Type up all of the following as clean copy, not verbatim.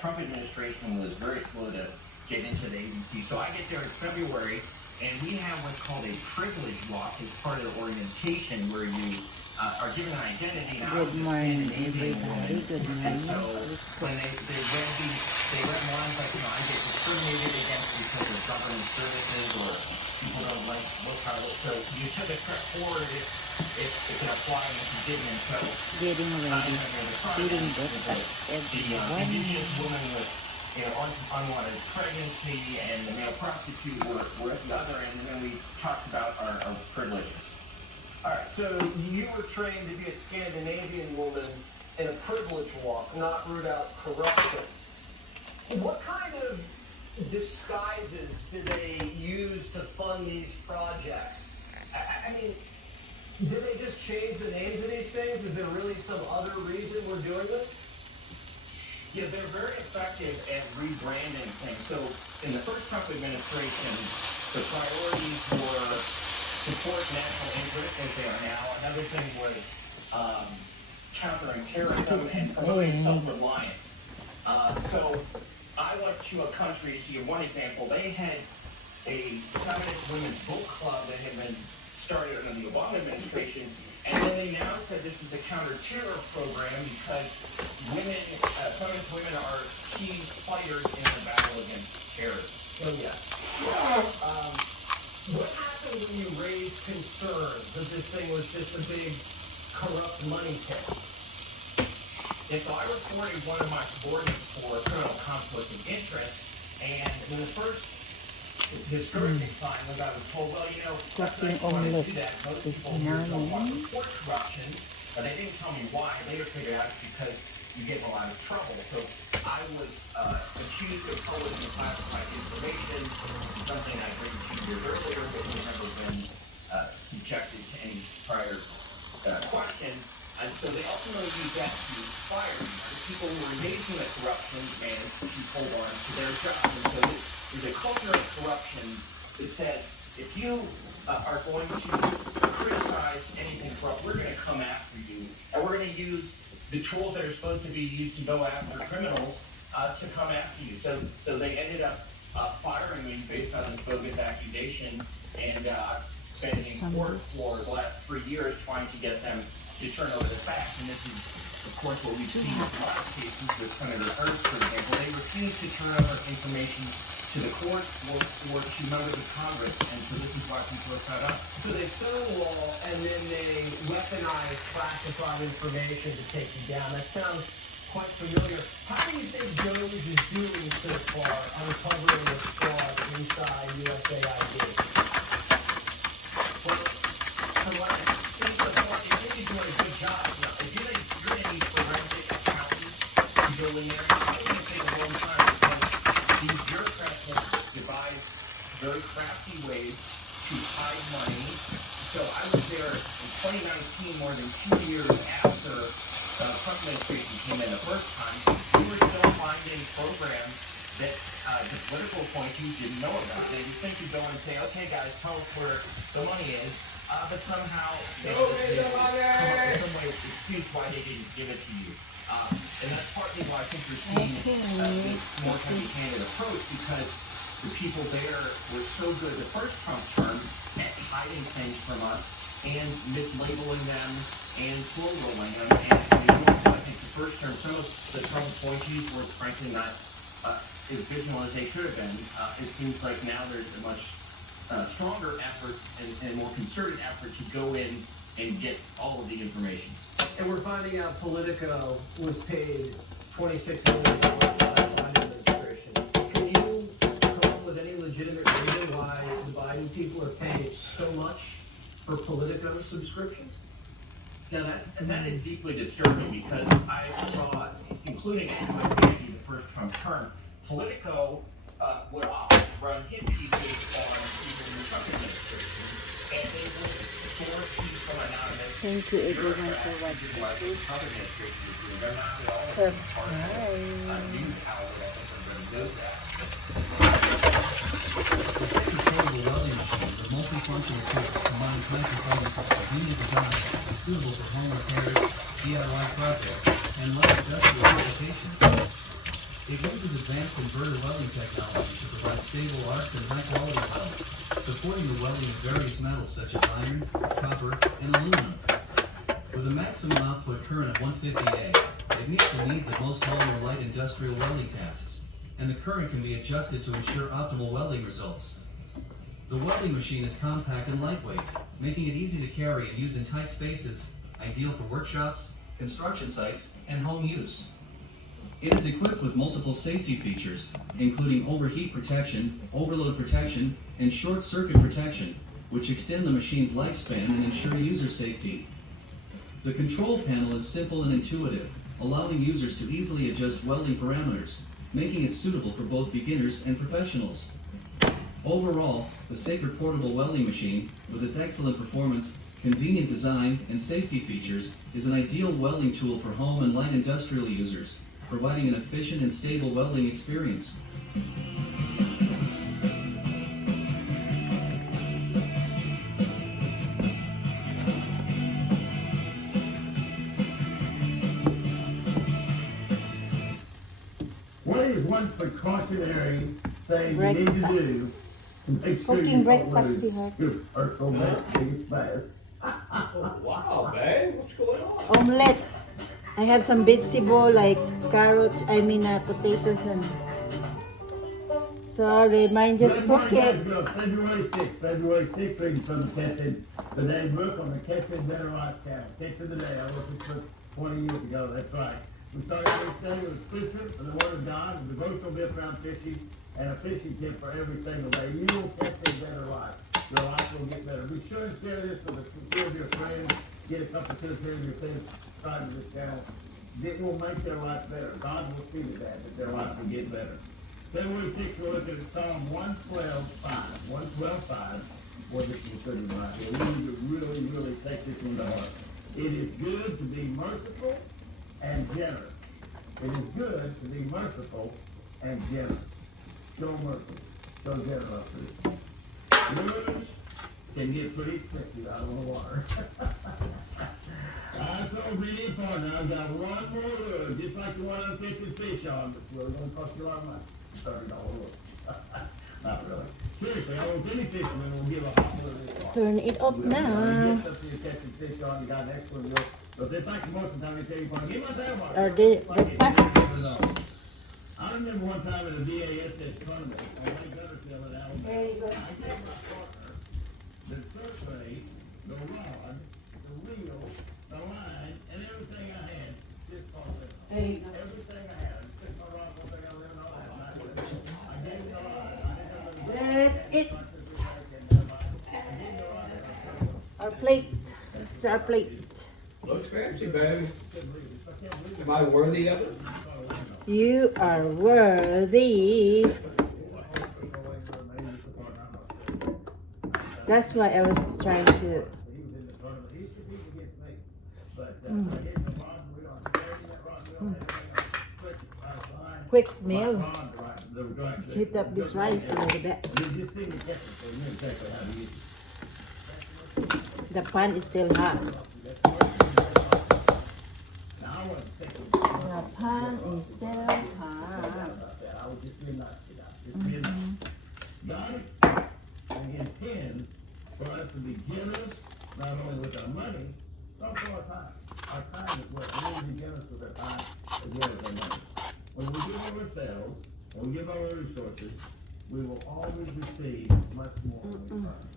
Trump administration was very slow to get into the agency. So I get there in February, and we have what's called a privilege walk as part of the orientation, where you are given an identity. Now, Good morning, everybody. Good and morning. so when they read lines like, I get discriminated against because of government services, or people don't like look how I look. So you took a step forward if it can apply, and if you didn't. And so Getting ready, eating breakfast, the everyone. Indigenous woman with unwanted pregnancy and the male prostitute were at the other end, and then we talked about our privileges. All right, so you were trained to be a Scandinavian woman in a privilege walk, not root out corruption. What kind of disguises do they use to fund these projects? I mean, did they just change the names of these things? Is there really some other reason we're doing this? Yeah, they're very effective at rebranding things. So in the first Trump administration, the priorities were support national interest, as they are now. Another thing was countering terrorism and promoting self-reliance. So I went to a country, so you have one example, they had a feminist women's book club that had been started under the Obama administration, and then they now said this is a counter-terror program because feminist women are key fighters in the battle against terrorism. Oh, yeah. What happened when you raised concerns that this thing was just a big corrupt money pit? And so I reported one of my subordinates for criminal conflict of interest, and then the first discouraging sign was I was told, well, that's nice to want to do that. Most people here don't want to report corruption, but they didn't tell me why. Later figured out it's because you get in a lot of trouble. So I was accused of publishing classified information, something I written 2 years earlier, but had never been subjected to any prior question. And so they ultimately used that to fire me. The people who were engaged in the corruption managed to hold on to their jobs. And so there's a culture of corruption that says, if you are going to criticize anything corrupt, we're going to come after you. And we're going to use the tools that are supposed to be used to go after criminals to come after you. So they ended up firing me based on this bogus accusation, and been in court for the last 3 years trying to get them to turn over the facts. And this is, of course, what we've seen in a lot of cases with Senator Ernst, for example. They refuse to turn over information to the court or to members of Congress, and so this is why people are fed up. So they stonewall and then they weaponize classified information to take you down. That sounds quite familiar. How do you think Jones is doing so far uncovering the fraud inside USAID? Well, from what it seems so far, they think he's doing a good job. If you're going to need forensic accountants to go in there, it's going to take a long time because these bureaucrats will devise very crafty ways to hide money. So I was there in 2019, more than 2 years after the Trump administration came in the first time. We were still finding programs that the political appointees didn't know about. They just think to go and say, okay, guys, tell us where the money is, but somehow they come up with some way to excuse why they didn't give it to you. And that's partly why I think you're seeing this more heavy-handed approach, because the people there were so good the first Trump term at hiding things from us and mislabeling them and slow-rolling them. And I think the first term, some of the Trump appointees were frankly not as vigilant as they should have been. It seems like now there's a much stronger effort and more concerted effort to go in and get all of the information. And we're finding out Politico was paid $26 million by the Biden administration. Can you come up with any legitimate reason why the Biden people are paying so much for Politico subscriptions? Now that is deeply disturbing, because I saw, including at USAID the first Trump term, Politico would often run hit pieces on people in the Trump administration, and they would source these from anonymous. Thank you everyone for watching this. Subscribe. News outlet, I think everybody knows that. The welding machine, the multi-functional tool combines high-performance with unique design suitable for home repairs, DIY projects, and light industrial applications. It uses advanced inverter welding technology to provide stable arcs and high-quality weld, supporting the welding of various metals such as iron, copper, and aluminum. With a maximum output current of 150A, it meets the needs of most home or light industrial welding tasks, and the current can be adjusted to ensure optimal welding results. The welding machine is compact and lightweight, making it easy to carry and use in tight spaces, ideal for workshops, construction sites, and home use. It is equipped with multiple safety features, including overheat protection, overload protection, and short circuit protection, which extend the machine's lifespan and ensure user safety. The control panel is simple and intuitive, allowing users to easily adjust welding parameters, making it suitable for both beginners and professionals. Overall, the safer portable welding machine, with its excellent performance, convenient design, and safety features, is an ideal welding tool for home and light industrial users, providing an efficient and stable welding experience. What is one precautionary thing you need to do Breakfast. to make sure Cooking you breakfast, don't sir. lose your personal biggest bass? Wow, babe, what's going on? Omelette. I have some vegetable like carrot, potatoes and so they might just cook it. February 6th, reading from the Catching the Day book on the Catching Better Life channel. Catching the Day, I wrote this book 20 years ago, that's right. We started every study with scripture and the Word of God, and devotional bit around fishing, and a fishing tip for every single day. You will catch a better life. Your life will get better. Be sure and share this with a few of your friends. Get a couple of of your friends subscribe to this channel. It will make their life better. God will see to that their life will get better. February 6th, we're looking at Psalm 112:5. 112:5. Boy, this is pretty right here. We need to really, really take this into heart. It is good to be merciful and generous. It is good to be merciful and generous. Show mercy. Show generosity. Lures can get pretty expensive out on the water. I told Vinny before now, I've got one more lure, just like the one I'm fishing fish on, but it's really going to cost you a lot of money. $30 lure. Not really. Seriously, I want any fisherman will give a hot lure this far. Turn it up You now. get something you're catching fish on, you got an excellent lure. But if they think most of the time they tell you, give my dad one. Are they breakfast? I remember one time at a DASS tournament on Lake Guttersville in Alabama. Very good. I gave my partner the survey, the rod, the reel, the line, and everything I had just for them. There you go. Everything I had. Just my rod, one thing I learned all that night. I gave him the rod. That's it. Our plate. This is our plate. Looks fancy, babe. Am I worthy of it? You are worthy. That's why I was trying to. Quick meal. Let's heat up this rice a little bit. The pan is still hot. The pan is still hot. God intends for us to be generous, not only with our money, but also our time. Our time is what we need to be generous with our time as well as our money. When we give of ourselves, when we give our resources, we will always receive much more in return.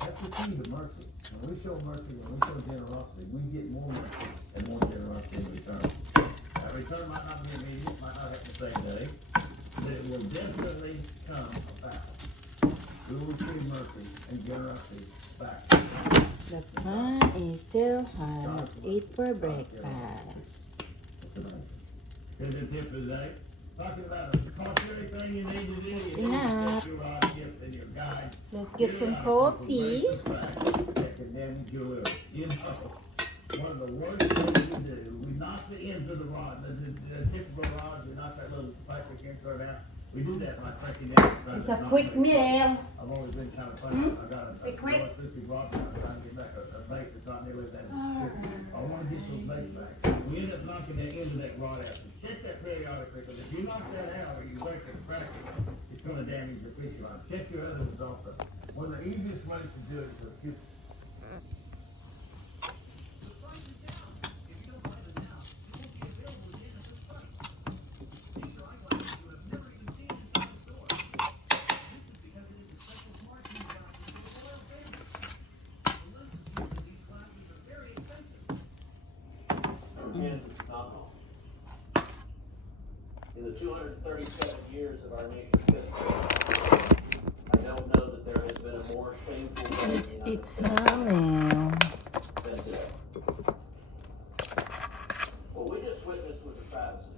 That's the key to mercy. When we show mercy, when we show generosity, we get more mercy and more generosity in return. That return might not be immediate, might not happen the same day, but it will definitely come about. We will receive mercy and generosity back. The pan is still hot. Eat for breakfast. Here's a tip for today. Talking about a cautionary thing you need to do. That's enough. Your gift and your guide. Let's get some coffee. That can damage your liver. You know, one of the worst things you do, we knock the ends of the rod, the typical rod, we knock that little plastic insert out. We do that by taking that. It's a quick meal. I've always been kind of funny. I got Is it quick? Lucy rod, I'm trying to get back a bait that's not nearly that. I want to get those baits back. We end up knocking the end of that rod out. So check that periodically. because if you knock that out or you break it, crack it, it's going to damage your fishing line. Check your other ones also. One of the easiest ways to do it is with cute. Kansas is phenomenal. In the 237 years of our nation's history, I don't know that there has been a more shameful day in the United States than today. What we just witnessed was a travesty.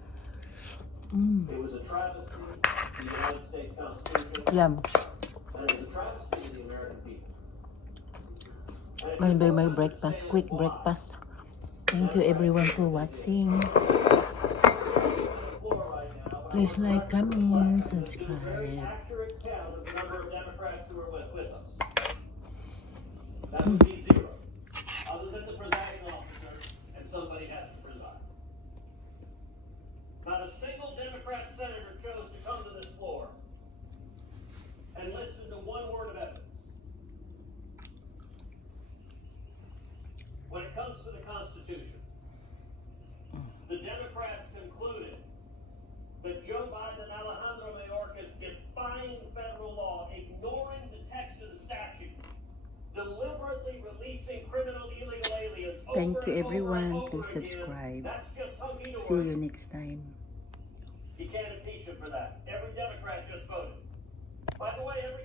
It was a travesty to the United States Constitution, Yum. and it was a travesty to the American people. And it's Maybe my important to breakfast, understand quick why. breakfast. Thank you everyone for watching. Please like, comment, subscribe. Accurate count of the number of Democrats who are with us. That would be zero, other than the presiding officer, and somebody has to preside. Not a single Democrat senator chose to come to this floor and listen to one word of evidence. When it comes to the Constitution, the Democrats concluded that Joe Biden and Alejandro Mayorkas defying federal law, ignoring the text of the statute, deliberately releasing criminal illegal aliens. Thank over you and over and everyone. over Please again. subscribe. That's just hunky-dory. See you next time. You can't impeach him for that. Every Democrat just voted. By the way, every